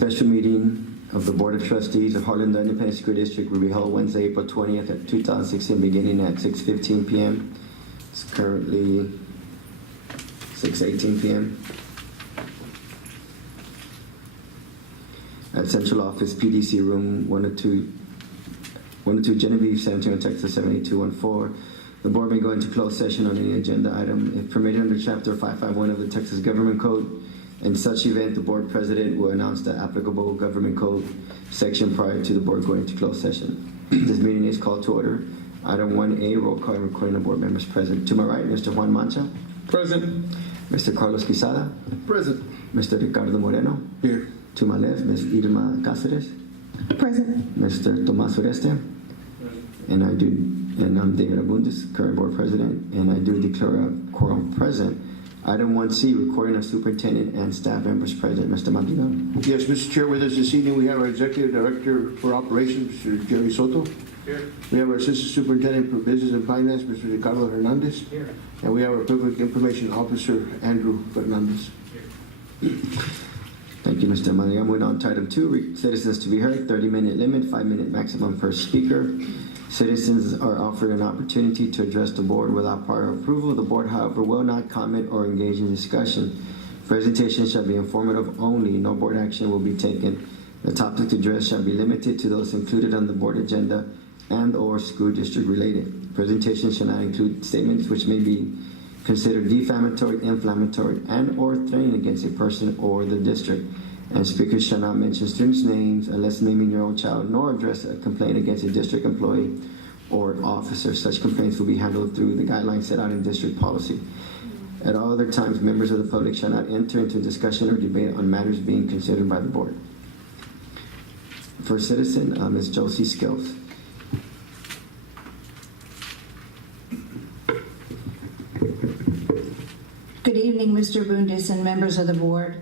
special meeting of the Board of Trustees of Harlandale Independent School District will be held Wednesday, April 20th at 2016, beginning at 6:15 p.m. It's currently 6:18 p.m. at Central Office, PDC Room 102 Genevieve, San Antonio, Texas 78214. The board may go into closed session on any agenda item if permitted under Chapter 551 of the Texas Government Code. In such event, the board president will announce the applicable government code section prior to the board going into closed session. This meeting is called to order. Item 1A, roll call and recording of board members present. To my right, Mr. Juan Mancha. Present. Mr. Carlos Quezada. Present. Mr. Ricardo Moreno. Here. To my left, Ms. Irma Cáceres. Present. Mr. Tomás Oreste. And I'm David Abundis, current board president, and I do declare a quorum present. Item 1C, recording of superintendent and staff members present. Mr. Madrigal. Yes, Mr. Chair, with us this evening we have our Executive Director for Operations, Mr. Jerry Soto. Here. We have our Assistant Superintendent for Business and Finance, Mr. Ricardo Hernandez. Here. And we have our Public Information Officer, Andrew Fernandez. Thank you, Mr. Madrigal. Moving on to item 2, citizens to be heard, 30-minute limit, 5-minute maximum per speaker. Citizens are offered an opportunity to address the board without prior approval. The board, however, will not comment or engage in discussion. Presentations shall be informative only. No board action will be taken. The topic addressed shall be limited to those included on the board agenda and/or school district related. Presentations shall not include statements which may be considered defamatory, inflammatory, and/or threatening against a person or the district. And speakers shall not mention students' names unless naming your own child, nor address a complaint against a district employee or officer. Such complaints will be handled through the guidelines set out in district policy. At all other times, members of the public shall not enter into discussion or debate on matters being considered by the board. First citizen, Ms. Josie Skills. Good evening, Mr. Bundis and members of the board,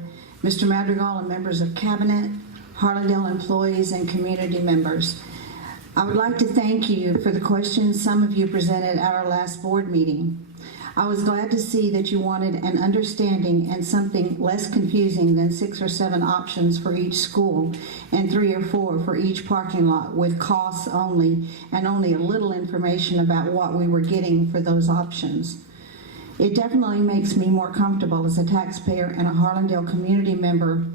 Mr. Madrigal and members of cabinet, Harlandale employees and community members. I would like to thank you for the questions some of you presented at our last board meeting. I was glad to see that you wanted an understanding and something less confusing than 6 or 7 options for each school and 3 or 4 for each parking lot with costs only and only a little information about what we were getting for those options. It definitely makes me more comfortable as a taxpayer and a Harlandale community member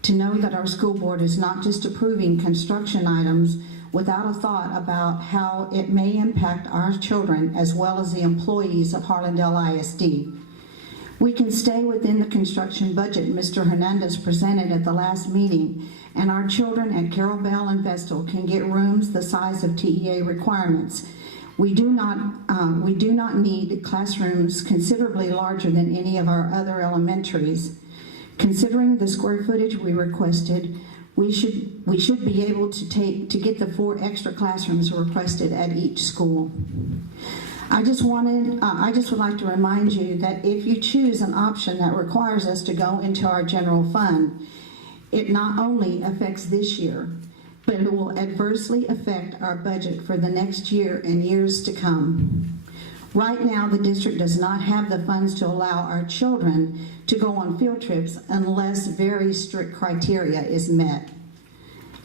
to know that our school board is not just approving construction items without a thought about how it may impact our children as well as the employees of Harlandale ISD. We can stay within the construction budget Mr. Hernandez presented at the last meeting, and our children at Carroll Bell and Vestal can get rooms the size of TEA requirements. We do not need classrooms considerably larger than any of our other elementaries. Considering the square footage we requested, we should be able to get the 4 extra classrooms requested at each school. I just would like to remind you that if you choose an option that requires us to go into our general fund, it not only affects this year, but it will adversely affect our budget for the next year and years to come. Right now, the district does not have the funds to allow our children to go on field trips unless very strict criteria is met.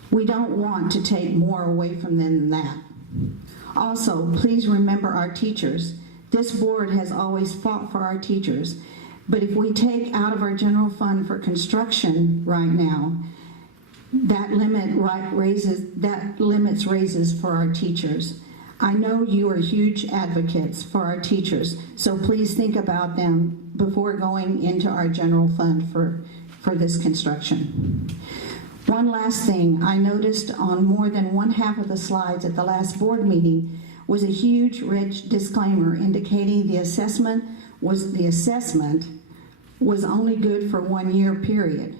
We don't want to take more away from them than that. Also, please remember our teachers. This board has always fought for our teachers, but if we take out of our general fund for construction right now, that limits raises for our teachers. I know you are huge advocates for our teachers, so please think about them before going into our general fund for this construction. One last thing, I noticed on more than 1/2 of the slides at the last board meeting was a huge red disclaimer indicating the assessment was only good for 1 year period.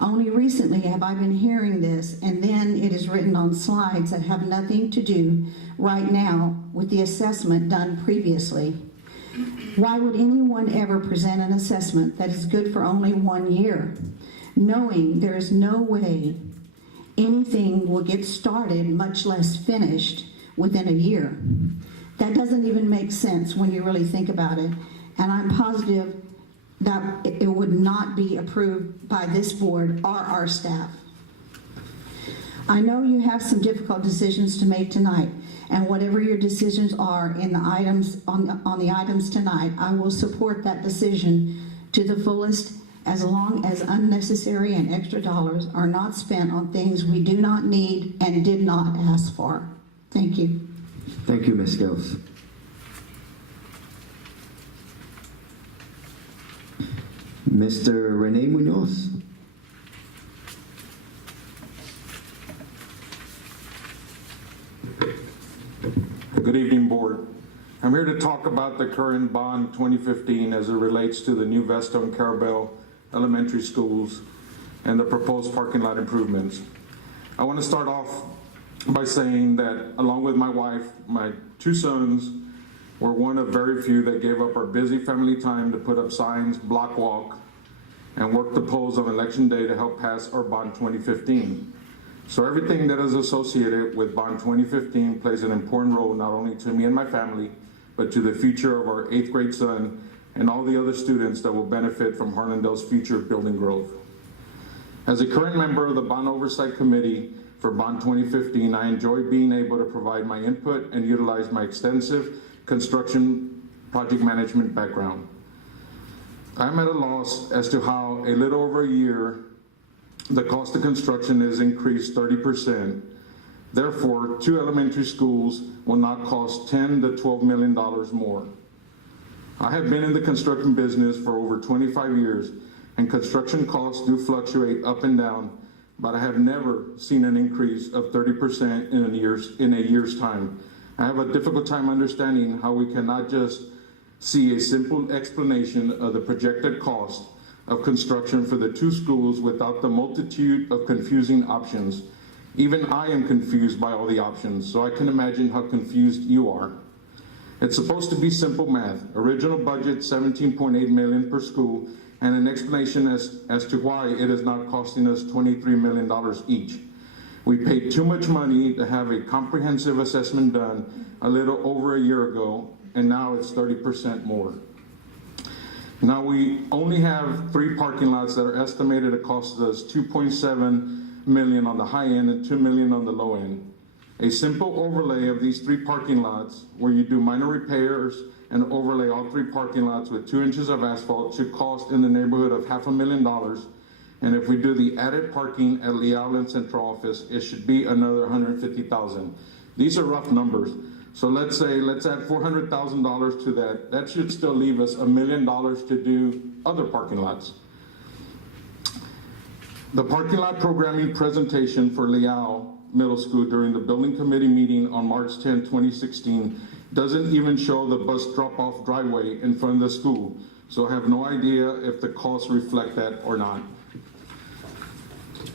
Only recently have I been hearing this, and then it is written on slides that have nothing to do right now with the assessment done previously. Why would anyone ever present an assessment that is good for only 1 year, knowing there is no way anything will get started, much less finished, within a year? That doesn't even make sense when you really think about it, and I'm positive that it would not be approved by this board or our staff. I know you have some difficult decisions to make tonight, and whatever your decisions are in the items on the items tonight, I will support that decision to the fullest, as long as unnecessary and extra dollars are not spent on things we do not need and did not ask for. Thank you. Thank you, Ms. Gills. Mr. Rene Munoz. Good evening, Board. I'm here to talk about the current bond 2015 as it relates to the new Vesta and Carabel elementary schools and the proposed parking lot improvements. I want to start off by saying that along with my wife, my two sons were one of very few that gave up our busy family time to put up signs, block walk, and work the polls on election day to help pass our bond 2015. So everything that is associated with bond 2015 plays an important role not only to me and my family, but to the future of our 8th grade son and all the other students that will benefit from Harlandale's future building growth. As a current member of the Bond Oversight Committee for Bond 2015, I enjoy being able to provide my input and utilize my extensive construction project management background. I'm at a loss as to how a little over a year the cost of construction has increased 30%. Therefore, 2 elementary schools will not cost $10 to $12 million more. I have been in the construction business for over 25 years, and construction costs do fluctuate up and down, but I have never seen an increase of 30% in a year's time. I have a difficult time understanding how we cannot just see a simple explanation of the projected cost of construction for the 2 schools without the multitude of confusing options. Even I am confused by all the options, so I can imagine how confused you are. It's supposed to be simple math. Original budget, $17.8 million per school, and an explanation as to why it is not costing us $23 million each. We paid too much money to have a comprehensive assessment done a little over a year ago, and now it's 30% more. Now we only have 3 parking lots that are estimated to cost us $2.7 million on the high end and $2 million on the low end. A simple overlay of these 3 parking lots where you do minor repairs and overlay all 3 parking lots with 2 inches of asphalt should cost in the neighborhood of $500,000. And if we do the added parking at Leal and Central Office, it should be another $150,000. These are rough numbers. So let's add $400,000 to that. That should still leave us $1 million to do other parking lots. The parking lot programming presentation for Leal Middle School during the building committee meeting on March 10, 2016 doesn't even show the bus drop-off driveway in front of the school. So I have no idea if the costs reflect that or not.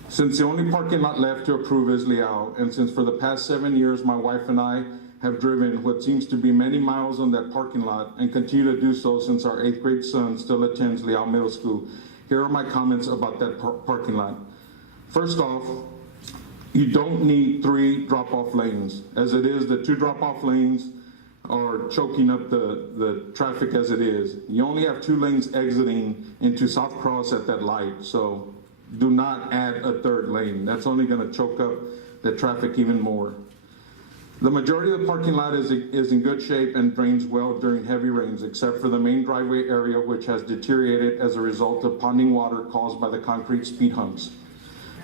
Since the only parking lot left to approve is Leal, and since for the past 7 years my wife and I have driven what seems to be many miles on that parking lot and continue to do so since our 8th grade son still attends Leal Middle School, here are my comments about that parking lot. First off, you don't need 3 drop-off lanes. As it is, the 2 drop-off lanes are choking up the traffic as it is. You only have 2 lanes exiting into South Cross at that light, so do not add a 3rd lane. That's only going to choke up the traffic even more. The majority of the parking lot is in good shape and drains well during heavy rains, except for the main driveway area, which has deteriorated as a result of ponding water caused by the concrete speed humps.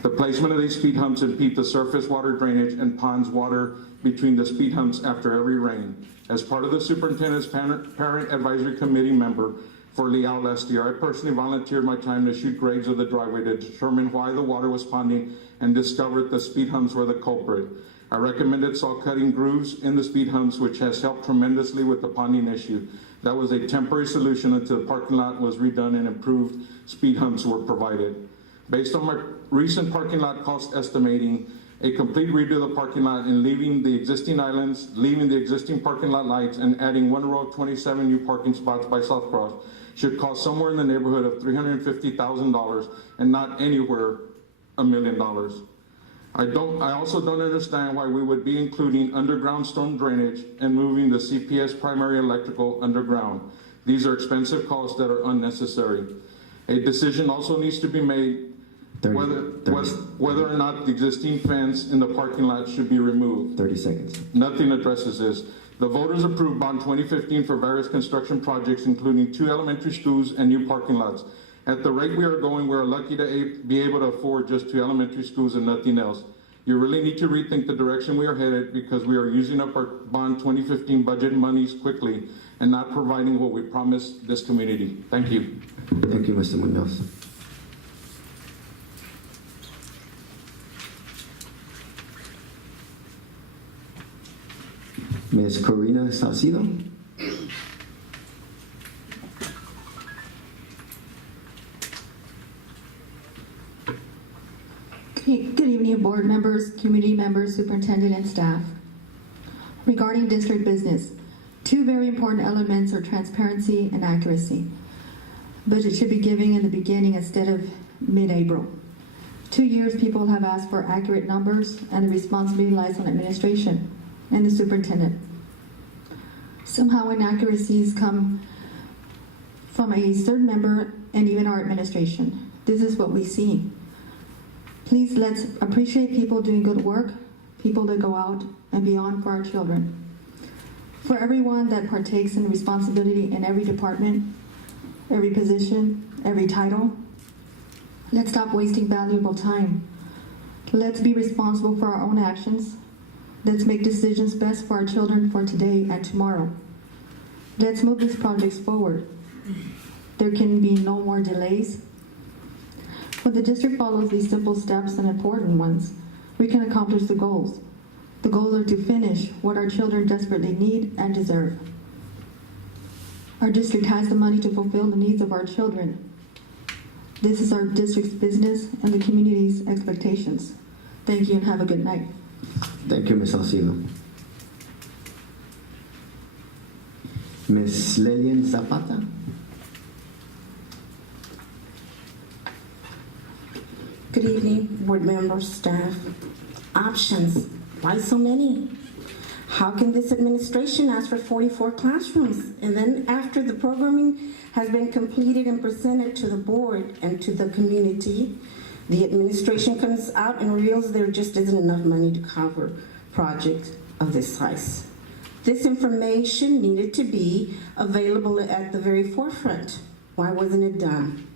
The placement of these speed humps impede the surface water drainage and ponds water between the speed humps after every rain. As part of the superintendent's parent advisory committee member for Leal last year, I personally volunteered my time to shoot grades of the driveway to determine why the water was ponding and discovered the speed humps were the culprit. I recommended saw cutting grooves in the speed humps, which has helped tremendously with the ponding issue. That was a temporary solution until the parking lot was redone and improved speed humps were provided. Based on my recent parking lot cost estimating, a complete redo of the parking lot and leaving the existing islands, leaving the existing parking lot lights, and adding 1 row of 27 new parking spots by South Cross should cost somewhere in the neighborhood of $350,000 and not anywhere $1 million. I also don't understand why we would be including underground storm drainage and moving the CPS primary electrical underground. These are expensive costs that are unnecessary. A decision also needs to be made 30 whether or not the existing fence in the parking lot should be removed. 30 seconds. Nothing addresses this. The voters approved bond 2015 for various construction projects, including 2 elementary schools and new parking lots. At the rate we are going, we're lucky to be able to afford just 2 elementary schools and nothing else. You really need to rethink the direction we are headed, because we are using up our bond 2015 budget monies quickly and not providing what we promised this community. Thank you. Thank you, Mr. Munoz. Ms. Corina Salcido. Good evening, board members, community members, superintendent, and staff. Regarding district business, 2 very important elements are transparency and accuracy. Budget should be given in the beginning instead of mid-April. 2 years, people have asked for accurate numbers, and the responsibility lies on administration and the superintendent. Somehow inaccuracies come from a certain member and even our administration. This is what we see. Please, let's appreciate people doing good work, people that go out and beyond for our children. For everyone that partakes in responsibility in every department, every position, every title, let's stop wasting valuable time. Let's be responsible for our own actions. Let's make decisions best for our children for today and tomorrow. Let's move these projects forward. There can be no more delays. When the district follows these simple steps and important ones, we can accomplish the goals. The goals are to finish what our children desperately need and deserve. Our district has the money to fulfill the needs of our children. This is our district's business and the community's expectations. Thank you and have a good night. Thank you, Ms. Salcido. Ms. Lilian Zapata. Good evening, board members, staff. Options, why so many? How can this administration ask for 44 classrooms? And then after the programming has been completed and presented to the board and to the community, the administration comes out and reveals there just isn't enough money to cover projects of this size. This information needed to be available at the very forefront. Why wasn't it done?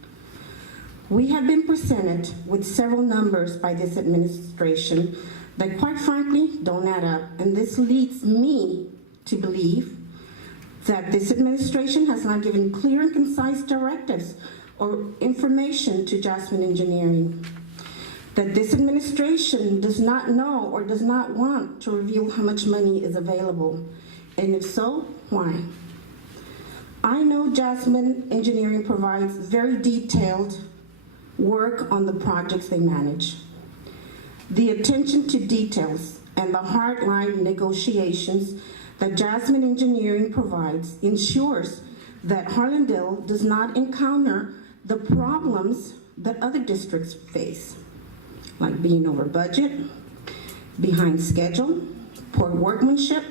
We have been presented with several numbers by this administration that quite frankly don't add up, and this leads me to believe that this administration has not given clear and concise directives or information to Jasmine Engineering, that this administration does not know or does not want to reveal how much money is available, and if so, why? I know Jasmine Engineering provides very detailed work on the projects they manage. The attention to details and the hardline negotiations that Jasmine Engineering provides ensures that Harlandale does not encounter the problems that other districts face, like being over budget, behind schedule, poor workmanship,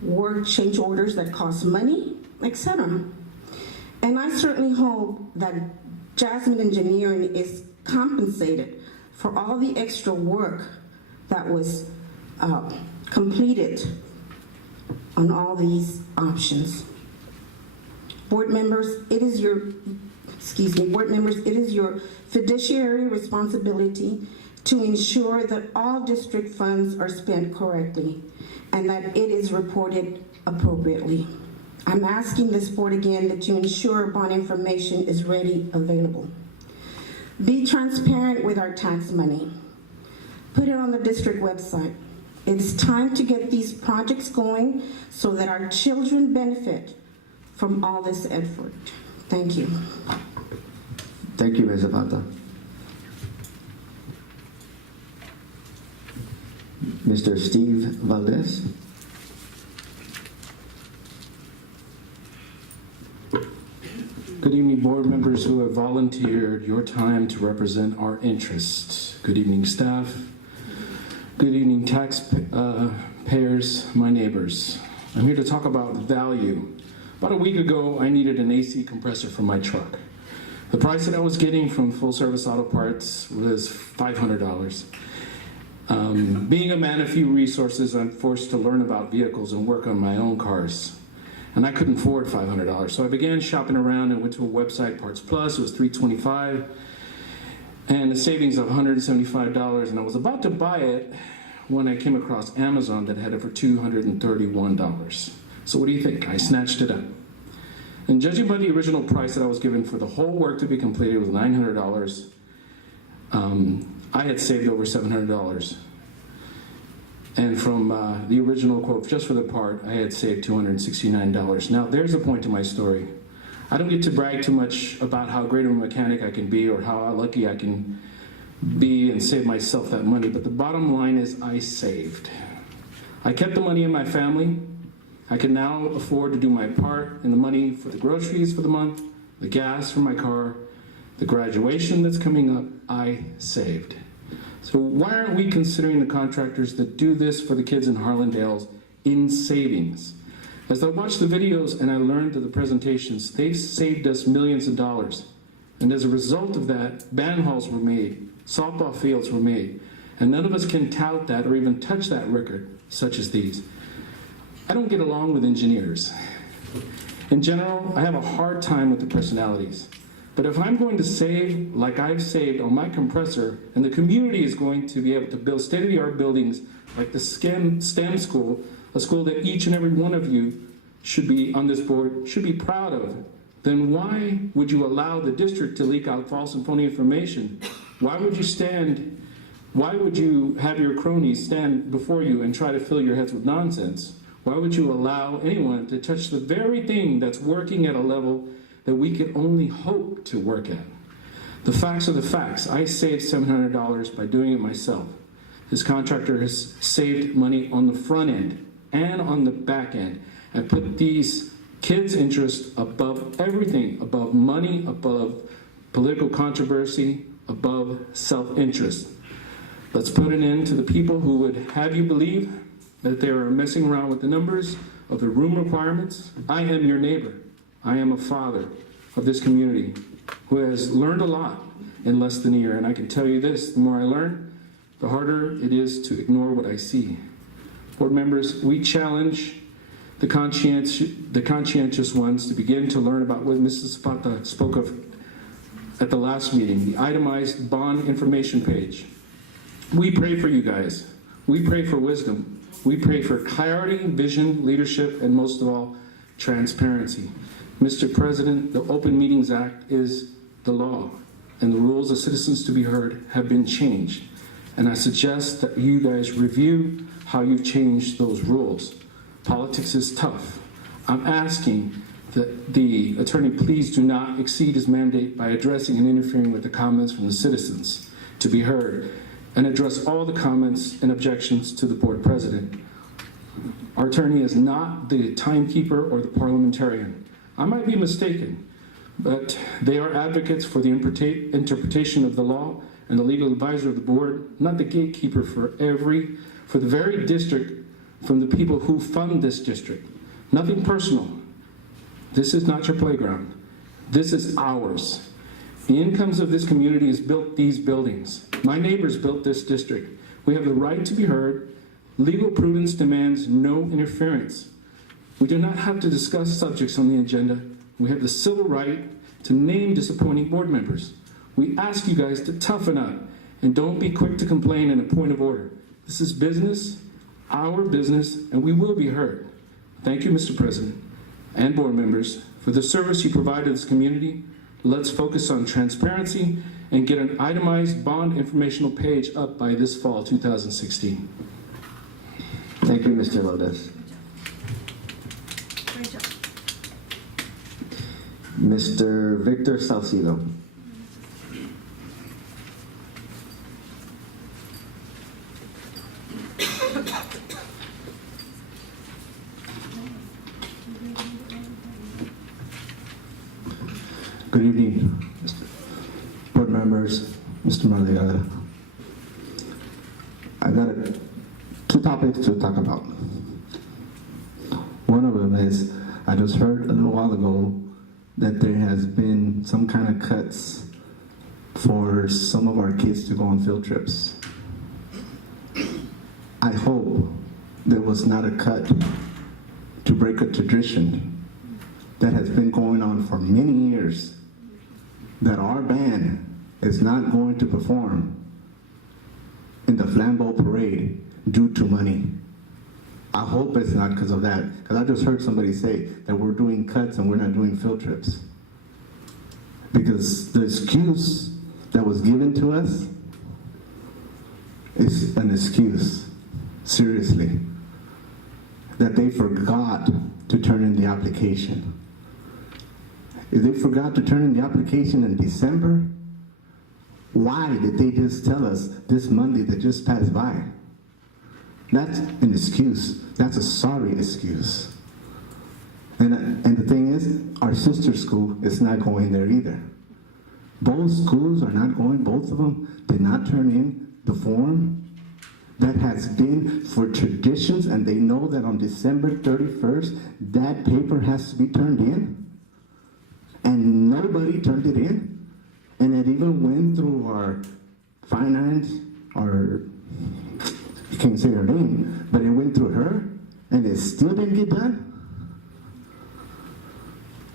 work change orders that cost money, etc. And I certainly hope that Jasmine Engineering is compensated for all the extra work that was completed on all these options. Board members, it is your fiduciary responsibility to ensure that all district funds are spent correctly and that it is reported appropriately. I'm asking this board again that you ensure bond information is ready, available. Be transparent with our tax money. Put it on the district website. It's time to get these projects going so that our children benefit from all this effort. Thank you. Thank you, Ms. Zapata. Mr. Steve Valdez. Good evening, board members who have volunteered your time to represent our interests. Good evening, staff. Good evening, taxpayers, my neighbors. I'm here to talk about value. About a week ago, I needed an AC compressor for my truck. The price that I was getting from Full Service Auto Parts was $500. Being a man of few resources, I'm forced to learn about vehicles and work on my own cars. And I couldn't afford $500. So I began shopping around and went to a website, Parts Plus. It was $325 and a savings of $175. And I was about to buy it when I came across Amazon that had it for $231. So what do you think? I snatched it up. And judging by the original price that I was given for the whole work to be completed was $900, I had saved over $700. And from the original quote, just for the part, I had saved $269. Now, there's a point to my story. I don't get to brag too much about how great of a mechanic I can be or how lucky I can be and save myself that money, but the bottom line is I saved. I kept the money in my family. I can now afford to do my part in the money for the groceries for the month, the gas for my car, the graduation that's coming up. I saved. So why aren't we considering the contractors that do this for the kids in Harlandales in savings? As I watched the videos and I learned of the presentations, they've saved us millions of dollars. And as a result of that, band halls were made, softball fields were made, and none of us can tout that or even touch that record, such as these. I don't get along with engineers. In general, I have a hard time with the personalities. But if I'm going to save like I've saved on my compressor, and the community is going to be able to build state-of-the-art buildings like the STEM school, a school that each and every one of you should be on this board, should be proud of, then why would you allow the district to leak out false and phony information? Why would you have your cronies stand before you and try to fill your heads with nonsense? Why would you allow anyone to touch the very thing that's working at a level that we could only hope to work at? The facts are the facts. I saved $700 by doing it myself. This contractor has saved money on the front end and on the back end and put these kids' interests above everything, above money, above political controversy, above self-interest. Let's put an end to the people who would have you believe that they are messing around with the numbers of the room requirements. I am your neighbor. I am a father of this community who has learned a lot in less than a year. And I can tell you this, the more I learn, the harder it is to ignore what I see. Board members, we challenge the conscientious ones to begin to learn about what Mrs. Zapata spoke of at the last meeting, the itemized bond information page. We pray for you guys. We pray for wisdom. We pray for clarity, vision, leadership, and most of all, transparency. Mr. President, the Open Meetings Act is the law, and the rules of citizens to be heard have been changed. And I suggest that you guys review how you've changed those rules. Politics is tough. I'm asking that the attorney please do not exceed his mandate by addressing and interfering with the comments from the citizens to be heard, and address all the comments and objections to the board president. Our attorney is not the timekeeper or the parliamentarian. I might be mistaken, but they are advocates for the interpretation of the law and the legal advisor of the board, not the gatekeeper for the very district, from the people who fund this district. Nothing personal. This is not your playground. This is ours. The incomes of this community has built these buildings. My neighbors built this district. We have the right to be heard. Legal prudence demands no interference. We do not have to discuss subjects on the agenda. We have the civil right to name disappointing board members. We ask you guys to toughen up and don't be quick to complain in a point of order. This is business, our business, and we will be heard. Thank you, Mr. President and board members, for the service you provide to this community. Let's focus on transparency and get an itemized bond informational page up by this fall 2016. Thank you, Mr. Lopez. Mr. Victor Salcido. Good evening, board members, Mr. Malia. I've got two topics to talk about. One of them is, I just heard a little while ago that there has been some kind of cuts for some of our kids to go on field trips. I hope there was not a cut to break a tradition that has been going on for many years, that our band is not going to perform in the Flambeau Parade due to money. I hope it's not because of that, because I just heard somebody say that we're doing cuts and we're not doing field trips. Because the excuse that was given to us is an excuse, seriously, that they forgot to turn in the application. If they forgot to turn in the application in December, why did they just tell us this Monday that just passed by? That's an excuse. That's a sorry excuse. And the thing is, our sister school is not going there either. Both schools are not going. Both of them did not turn in the form that has been for traditions, and they know that on December 31st, that paper has to be turned in. And nobody turned it in. And it even went through our finance, our, you can't say her name, but it went through her, and it still didn't get done.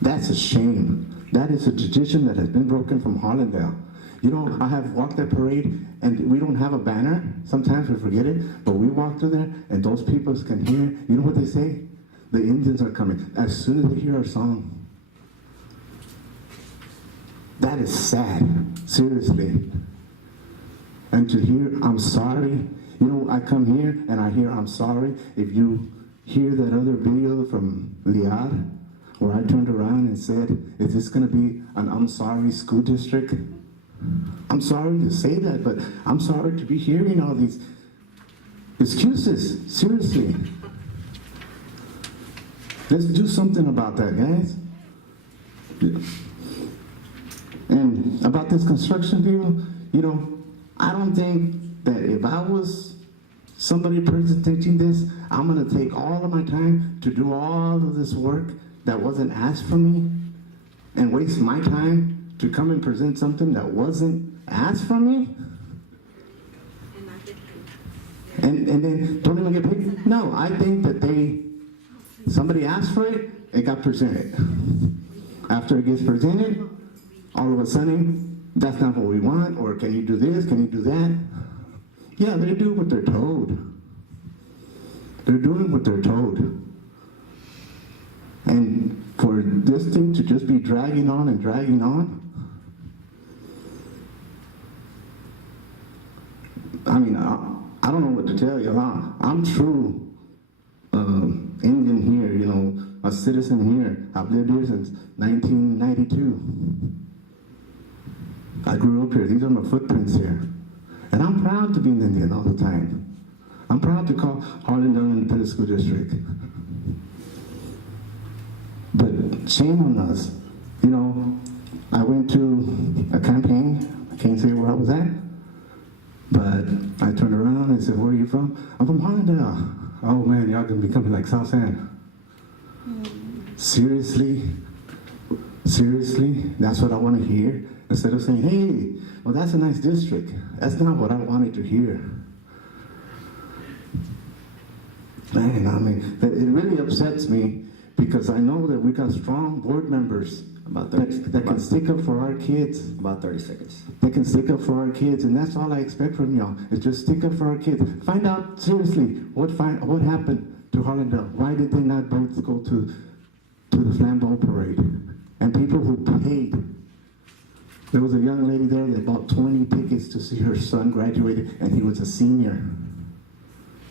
That's a shame. That is a tradition that has been broken from Harlandale. You know, I have walked that parade, and we don't have a banner. Sometimes we forget it, but we walk through there, and those people can hear. You know what they say? The Indians are coming. As soon as they hear our song. That is sad, seriously. And to hear, I'm sorry. You know, I come here and I hear, I'm sorry. If you hear that other video from Liad, where I turned around and said, is this going to be an I'm sorry school district? I'm sorry to say that, but I'm sorry to be hearing all these excuses, seriously. Let's do something about that, guys. And about this construction deal, you know, I don't think that if I was somebody presenting this, I'm going to take all of my time to do all of this work that wasn't asked from me and waste my time to come and present something that wasn't asked from me? And then don't even get paid? No, I think that somebody asked for it, it got presented. After it gets presented, all of a sudden, that's not what we want, or can you do this, can you do that? Yeah, they do what they're told. They're doing what they're told. And for this thing to just be dragging on and dragging on, I mean, I don't know what to tell you. I'm true Indian here, you know, a citizen here. I've lived here since 1992. I grew up here. These are my footprints here. And I'm proud to be an Indian all the time. I'm proud to call Harlandale Independent School District. But shame on us. You know, I went to a campaign. I can't say where I was at. But I turned around and said, where are you from? I'm from Harlandale. Oh man, y'all gonna be coming like South San. Seriously? Seriously? That's what I want to hear? Instead of saying, hey, well, that's a nice district. That's not what I wanted to hear. Man, I mean, it really upsets me because I know that we got strong board members that can stick up for our kids. About 30 seconds. They can stick up for our kids, and that's all I expect from y'all, is just stick up for our kids. Find out, seriously, what happened to Harlandale? Why did they not both go to the Flambeau Parade? And people who paid. There was a young lady there that bought 20 tickets to see her son graduated, and he was a senior.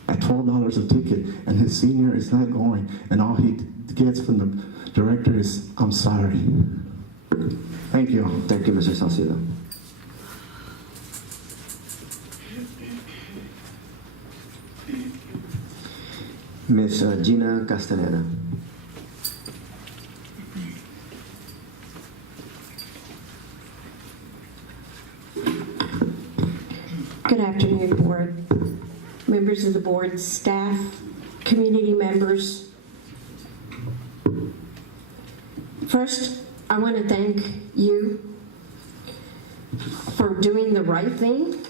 At $12 a ticket, and his senior is not going, and all he gets from the director is, I'm sorry. Thank you. Thank you, Mr. Salcido. Ms. Gina Castaneda. Good afternoon, Board. Members of the Board, staff, community members. First, I want to thank you for doing the right thing,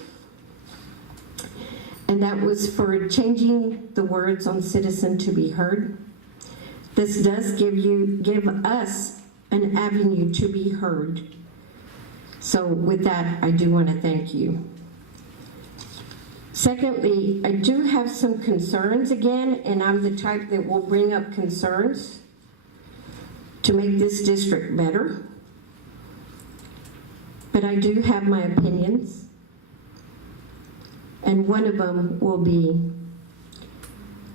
and that was for changing the words on citizen to be heard. This does give us an avenue to be heard. So with that, I do want to thank you. Secondly, I do have some concerns again, and I'm the type that will bring up concerns to make this district better. But I do have my opinions. And one of them will be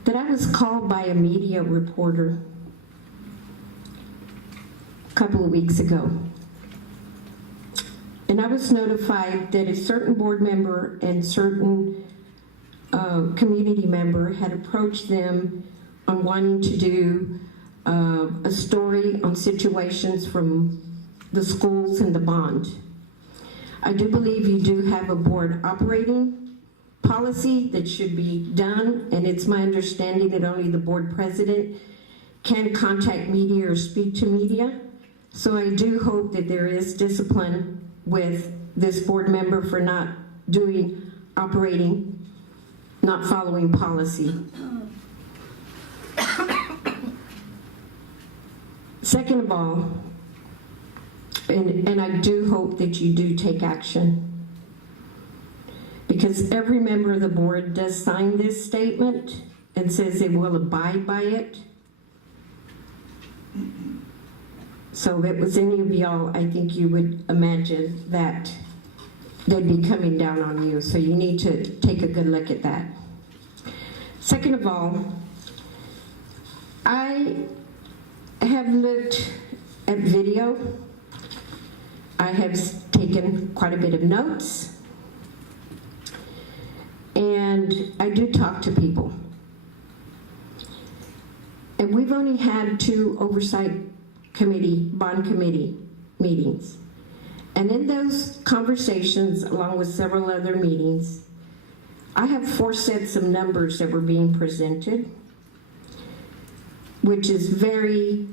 that I was called by a media reporter a couple of weeks ago. And I was notified that a certain board member and certain community member had approached them on wanting to do a story on situations from the schools and the bond. I do believe you do have a board operating policy that should be done, and it's my understanding that only the board president can contact media or speak to media. So I do hope that there is discipline with this board member for not not following policy. Second of all, and I do hope that you do take action, because every member of the board does sign this statement and says they will abide by it. So if it was any of y'all, I think you would imagine that they'd be coming down on you. So you need to take a good look at that. Second of all, I have looked at video. I have taken quite a bit of notes. And I do talk to people. And we've only had 2 oversight committee, bond committee meetings. And in those conversations, along with several other meetings, I have 4 sets of numbers that were being presented, which is very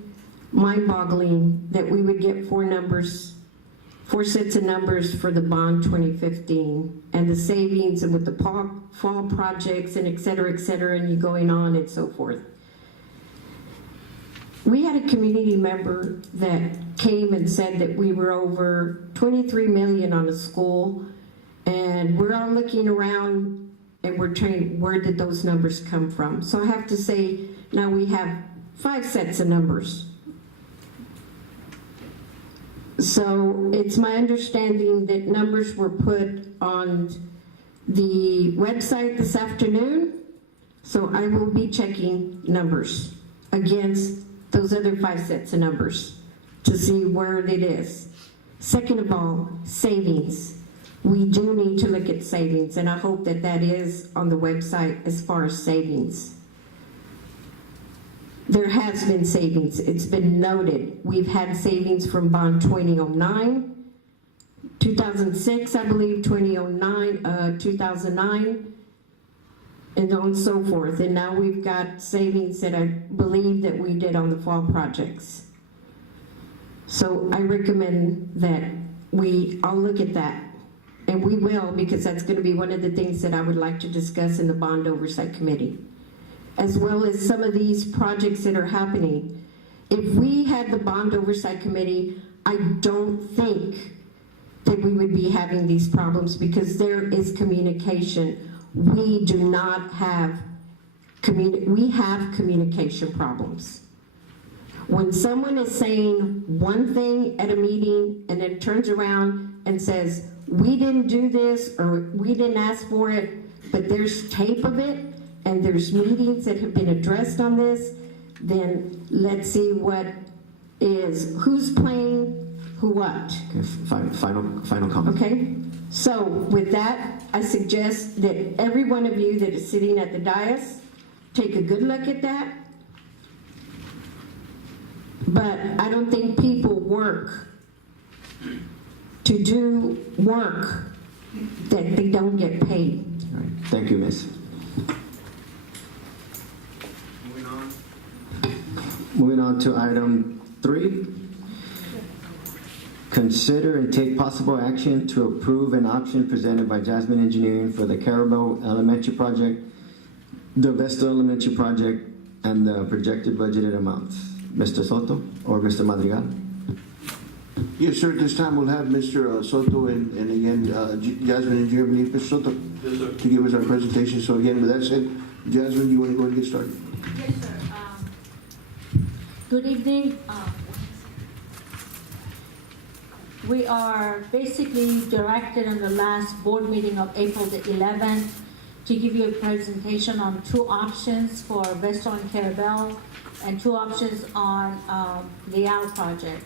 mind-boggling that we would get 4 sets of numbers for the bond 2015 and the savings and with the fall projects and et cetera, and you going on and so forth. We had a community member that came and said that we were over 23 million on a school, and we're all looking around and we're trying, where did those numbers come from? So I have to say, now we have 5 sets of numbers. So it's my understanding that numbers were put on the website this afternoon, so I will be checking numbers against those other 5 sets of numbers to see where it is. Second of all, savings. We do need to look at savings, and I hope that that is on the website as far as savings. There has been savings. It's been noted. We've had savings from bond 2009, 2006, I believe, 2009, 2009, and so on and so forth. And now we've got savings that I believe that we did on the fall projects. So I recommend that we all look at that. And we will, because that's going to be one of the things that I would like to discuss in the Bond Oversight Committee, as well as some of these projects that are happening. If we had the Bond Oversight Committee, I don't think that we would be having these problems, because there is communication. We do not have, we have communication problems. When someone is saying one thing at a meeting and then turns around and says, we didn't do this, or we didn't ask for it, but there's tape of it, and there's meetings that have been addressed on this, then let's see what is, who's playing who what. Okay, final comment. Okay? So with that, I suggest that every one of you that is sitting at the dais take a good look at that. But I don't think people work to do work that they don't get paid. All right. Thank you, Miss. Moving on to item 3. Consider and take possible action to approve an option presented by Jasmine Engineering for the Carabel Elementary Project, the Vesta Elementary Project, and the projected budgeted amounts. Mr. Soto or Mr. Madrigal? Yes, sir, at this time we'll have Mr. Soto and again, Jasmine Engineer, Mr. Soto, to give us our presentation. So again, with that said, Jasmine, you want to go and get started? Yes, sir. Good evening. We are basically directed in the last board meeting of April the 11th to give you a presentation on two options for Vesta and Carabel and two options on Leal project.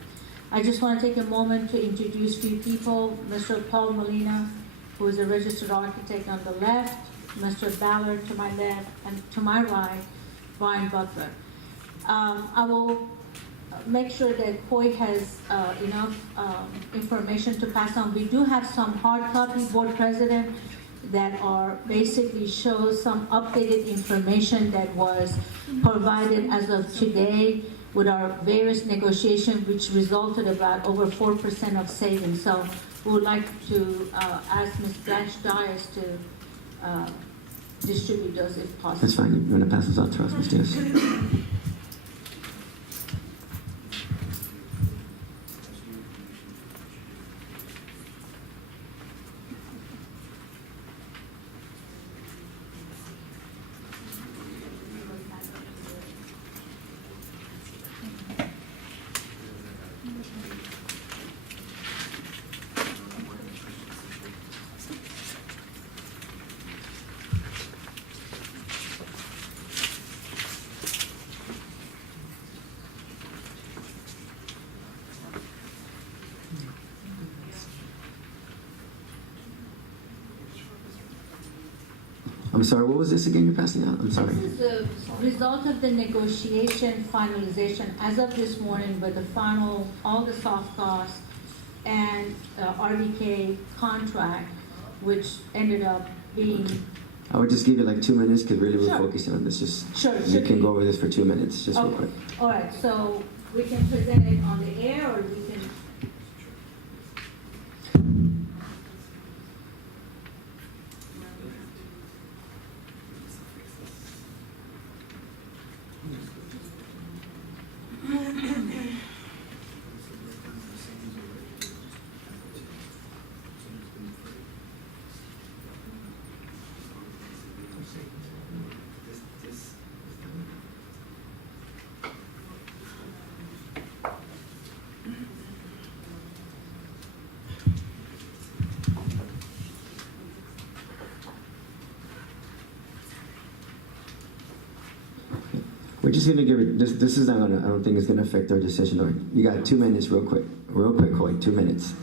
I just want to take a moment to introduce a few people. Mr. Paul Molina, who is a registered architect on the left, Mr. Ballard to my left, and to my right, Brian Butler. I will make sure that Coy has enough information to pass on. We do have some hard copy, Board President, that are basically shows some updated information that was provided as of today with our various negotiations, which resulted about over 4% of savings. So we would like to ask Ms. Blanche Dias to distribute those if possible. That's fine. You want to pass this out to us, Ms. Diaz? I'm sorry, what was this again you're passing out? I'm sorry. This is the result of the negotiation finalization as of this morning with the final, all the soft costs and RDK contract, which ended up being. I would just give you like 2 minutes because really we're Sure. focusing on this. Just Sure, you should can be. go over this for 2 minutes, just real Okay. quick. All right, so we can present it on the air or we can. We're just gonna give it. This is not gonna. I don't think it's gonna affect our decision. Or you got 2 minutes, real quick, Coy. 2 minutes.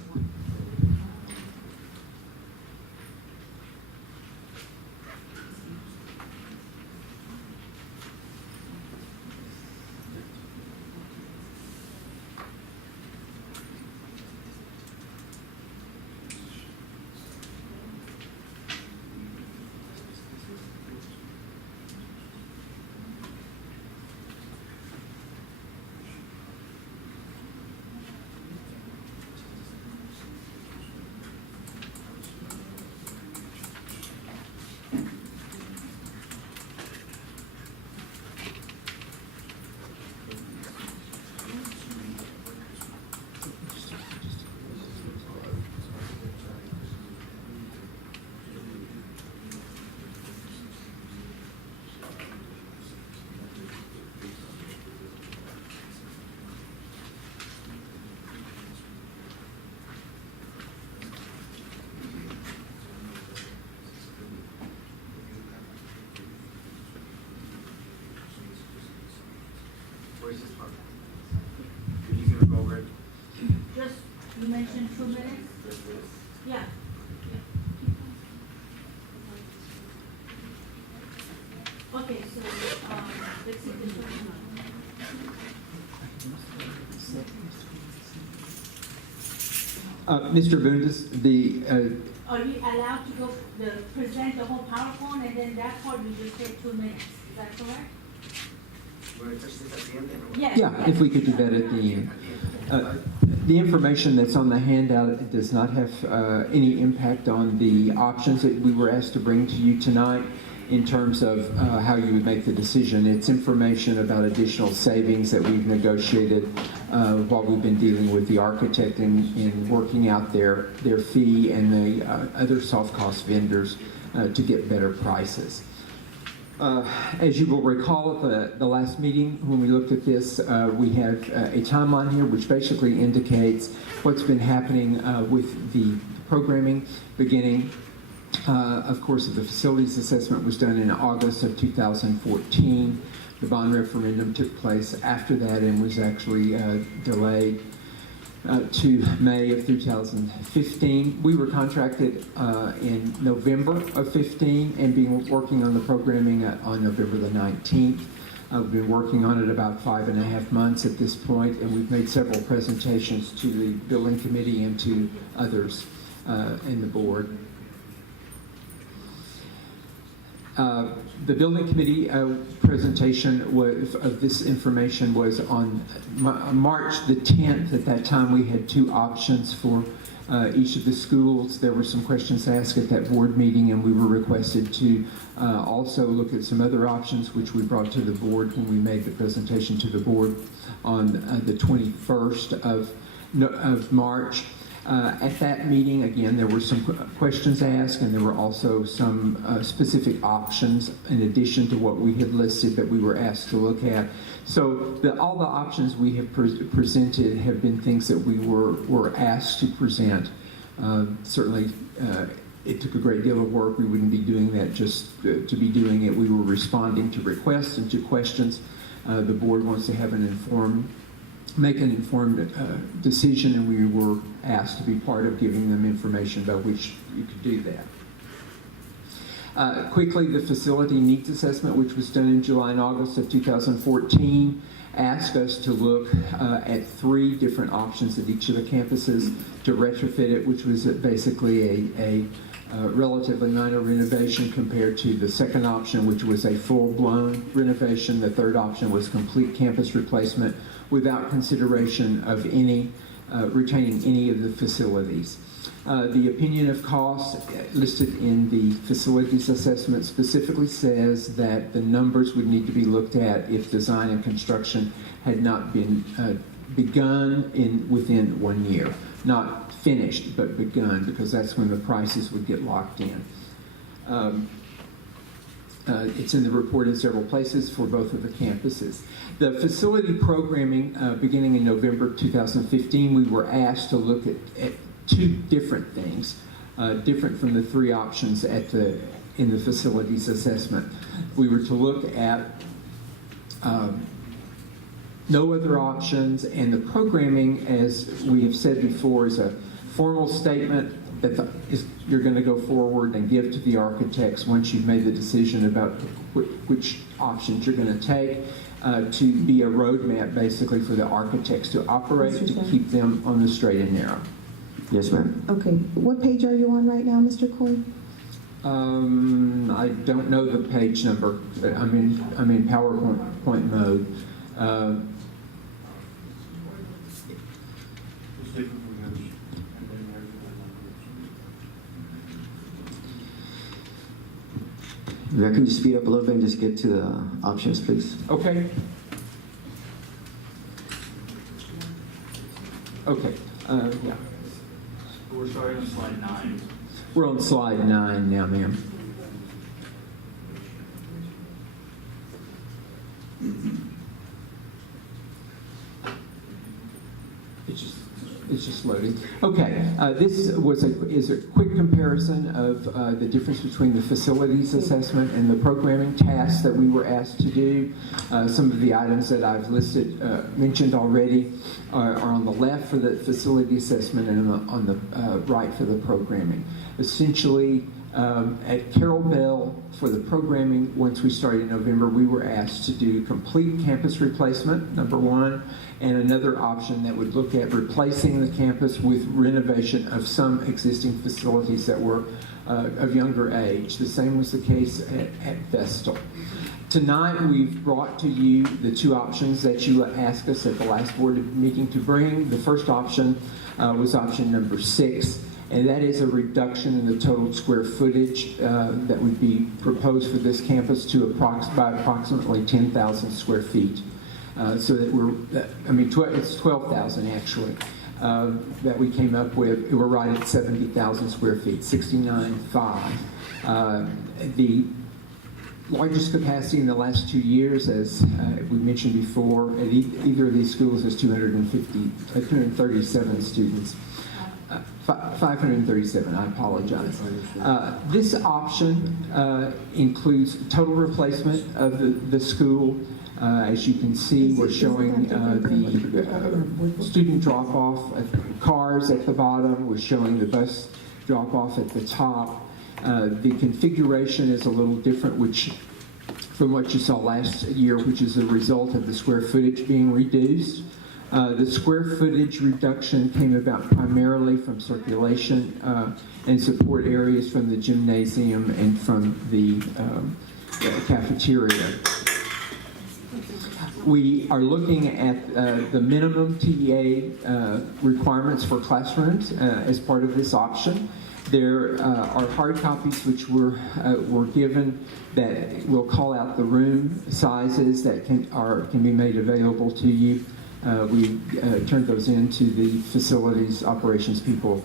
Just, you mentioned 2 minutes? Yeah. Okay, so, let's see this one. Mr. Bundes, Are we allowed to go, present the whole PowerPoint and then that part we just take 2 minutes? Is that correct? Yes. yeah, if we could do that at the end. The information that's on the handout does not have any impact on the options that we were asked to bring to you tonight in terms of how you would make the decision. It's information about additional savings that we've negotiated while we've been dealing with the architect in working out their fee and the other soft cost vendors to get better prices. As you will recall at the last meeting when we looked at this, we have a timeline here which basically indicates what's been happening with the programming beginning. Of course, the facilities assessment was done in August of 2014. The bond referendum took place after that and was actually delayed to May of 2015. We were contracted in November of 15 and being working on the programming on November the 19th. We've been working on it about 5.5 months at this point, and we've made several presentations to the building committee and to others in the board. The building committee presentation of this information was on March the 10th. At that time, we had 2 options for each of the schools. There were some questions asked at that board meeting, and we were requested to also look at some other options, which we brought to the board when we made the presentation to the board on the 21st of March. At that meeting, again, there were some questions asked, and there were also some specific options in addition to what we had listed that we were asked to look at. So all the options we have presented have been things that we were asked to present. Certainly, it took a great deal of work. We wouldn't be doing that just to be doing it. We were responding to requests and to questions. The board wants to have make an informed decision, and we were asked to be part of giving them information by which you could do that. Quickly, the facility needs assessment, which was done in July and August of 2014, asked us to look at 3 different options at each of the campuses to retrofit it, which was basically a relatively minor renovation compared to the second option, which was a full-blown renovation. The third option was complete campus replacement without consideration of retaining any of the facilities. The opinion of cost listed in the facilities assessment specifically says that the numbers would need to be looked at if design and construction had not been begun within 1 year. Not finished, but begun, because that's when the prices would get locked in. It's in the report in several places for both of the campuses. The facility programming, beginning in November 2015, we were asked to look at 2 different things, different from the 3 options in the facilities assessment. We were to look at no other options, and the programming, as we have said before, is a formal statement that you're going to go forward and give to the architects once you've made the decision about which options you're going to take, to be a roadmap basically for the architects to operate, to keep them on the straight and narrow. Yes, ma'am. Okay. What page are you on right now, Mr. Coy? I don't know the page number, but I'm in PowerPoint mode. If I can just speed up a little bit and just get to the options, please. Okay. Okay. Yeah. We're starting on slide 9. We're on slide 9 now, ma'am. It's just loading. Okay, this is a quick comparison of the difference between the facilities assessment and the programming tasks that we were asked to do. Some of the items that I've mentioned already are on the left for the facility assessment and on the right for the programming. Essentially, At Carroll Bell, for the programming, once we started in November, we were asked to do complete campus replacement, number one, and another option that would look at replacing the campus with renovation of some existing facilities that were of younger age. The same was the case at Vestal. Tonight, we've brought to you the two options that you asked us at the last board meeting to bring. The first option was option number 6, and that is a reduction in the total square footage that would be proposed for this campus to by approximately 10,000 square feet. So that it's 12,000 actually, that we came up with. We're right at 70,000 square feet, 69.5. The largest capacity in the last 2 years, as we mentioned before, at either of these schools is 237 students. 537, I apologize. This option includes total replacement of the school. As you can see, we're showing the student drop-off cars at the bottom. We're showing the bus drop-off at the top. The configuration is a little different, which from what you saw last year, which is a result of the square footage being reduced. The square footage reduction came about primarily from circulation and support areas from the gymnasium and from the cafeteria. We are looking at the minimum TEA requirements for classrooms as part of this option. There are hard copies which were given that will call out the room sizes that can be made available to you. We turned those into the facilities operations people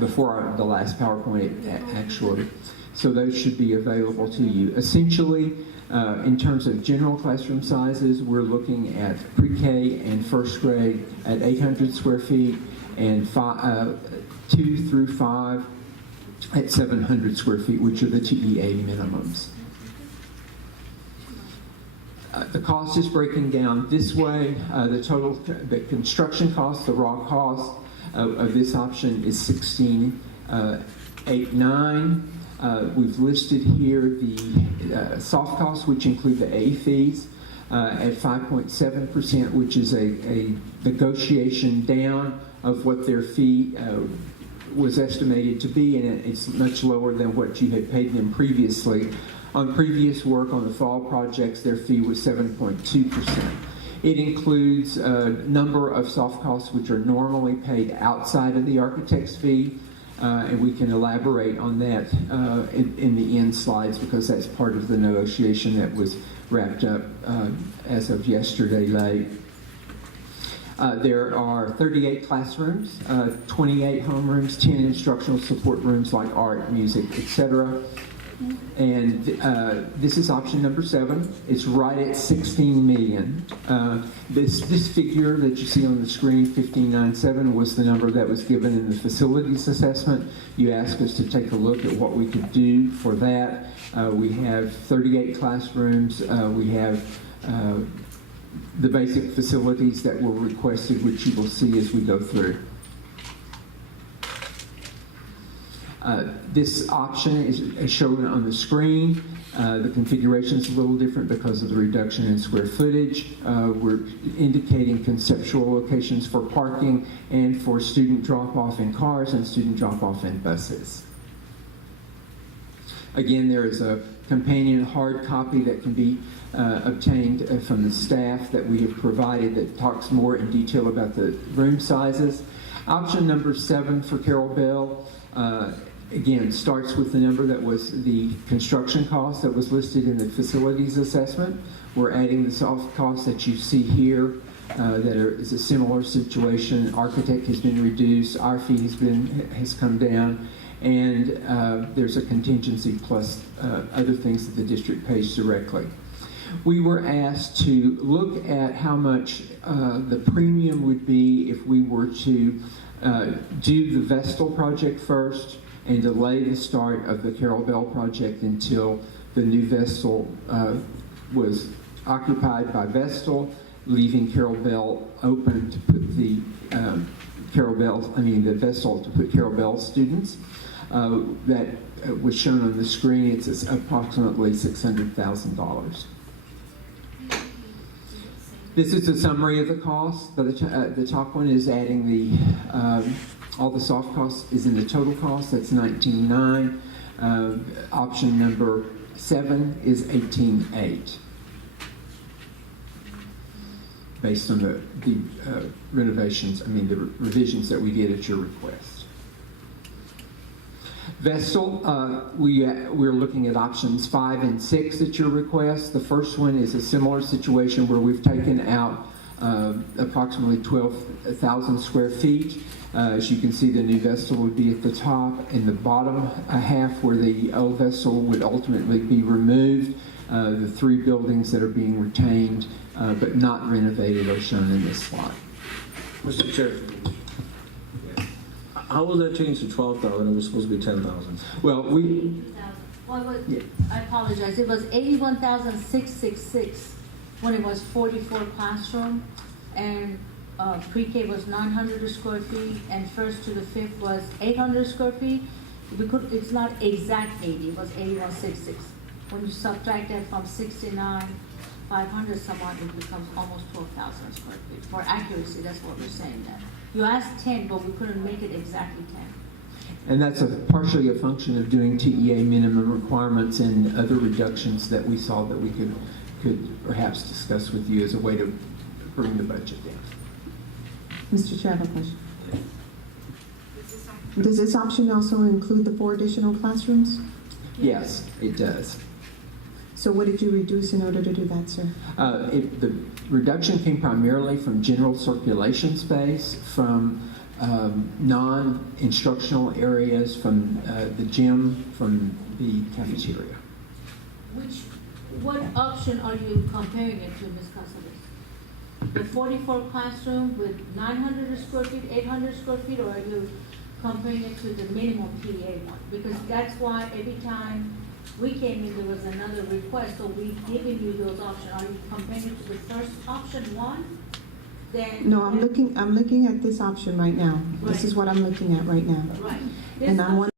before the last PowerPoint actually. So those should be available to you. Essentially, in terms of general classroom sizes, we're looking at pre-K and first grade at 800 square feet and 2 through 5 at 700 square feet, which are the TEA minimums. The cost is breaking down this way. The construction cost, the raw cost of this option is $16,890. We've listed here the soft costs, which include the A fees at 5.7%, which is a negotiation down of what their fee was estimated to be, and it's much lower than what you had paid them previously. On previous work on the fall projects, their fee was 7.2%. It includes a number of soft costs which are normally paid outside of the architect's fee, and we can elaborate on that in the end slides because that's part of the negotiation that was wrapped up as of yesterday late. There are 38 classrooms, 28 homerooms, 10 instructional support rooms like art, music, etc. And this is option number 7. It's right at $16 million. This figure that you see on the screen, 1597, was the number that was given in the facilities assessment. You asked us to take a look at what we could do for that. We have 38 classrooms. We have the basic facilities that were requested, which you will see as we go through. This option is shown on the screen. The configuration is a little different because of the reduction in square footage. We're indicating conceptual locations for parking and for student drop-off in cars and student drop-off in buses. Again, there is a companion hard copy that can be obtained from the staff that we have provided that talks more in detail about the room sizes. Option number 7 for Carroll Bell, again, starts with the number that was the construction cost that was listed in the facilities assessment. We're adding the soft costs that you see here is a similar situation. Architect has been reduced, our fee has come down, and there's a contingency plus other things that the district pays directly. We were asked to look at how much the premium would be if we were to do the Vestal project first and delay the start of the Carroll Bell project until the new Vestal was occupied by Vestal, leaving Carroll Bell open to put the Vestal to put Carroll Bell students. that was shown on the screen. It's approximately $600,000. This is a summary of the costs. The top one is adding all the soft costs is in the total cost. That's $19,900. Option number 7 is $18,800. Based on the renovations, the revisions that we did at your request. Vestal, we're looking at options 5 and 6 at your request. The first one is a similar situation where we've taken out approximately 12,000 square feet. As you can see, the new Vestal would be at the top. In the bottom half where the old Vestal would ultimately be removed, the 3 buildings that are being retained but not renovated are shown in this slide. Mr. Chair, how will that change to 12,000? It was supposed to be 10,000. Well, I apologize. It was 81,666 when it was 44 classroom, and pre-K was 900 square feet, and first to the fifth was 800 square feet. It's not exact 80. It was 81,666. When you subtract that from 69,500 somewhat, it becomes almost 12,000 square feet. For accuracy, that's what we're saying there. You asked 10, but we couldn't make it exactly 10. and that's partially a function of doing TEA minimum requirements and other reductions that we saw that we could perhaps discuss with you as a way to bring the budget down. Mr. Chair, I have a question. Does this option also include the 4 additional classrooms? Yes, it does. So what did you reduce in order to do that, sir? The reduction came primarily from general circulation space, from non-instructional areas, from the gym, from the cafeteria. What option are you comparing it to, Ms. Casares? The 44 classroom with 900 square feet, 800 square feet, or are you comparing it to the minimum PA one? Because that's why every time we came in, there was another request, so we've given you those options. Are you comparing it to the first option one? Then No, I'm looking at this option right now. This is what I'm looking at right now. Right. And I'm wondering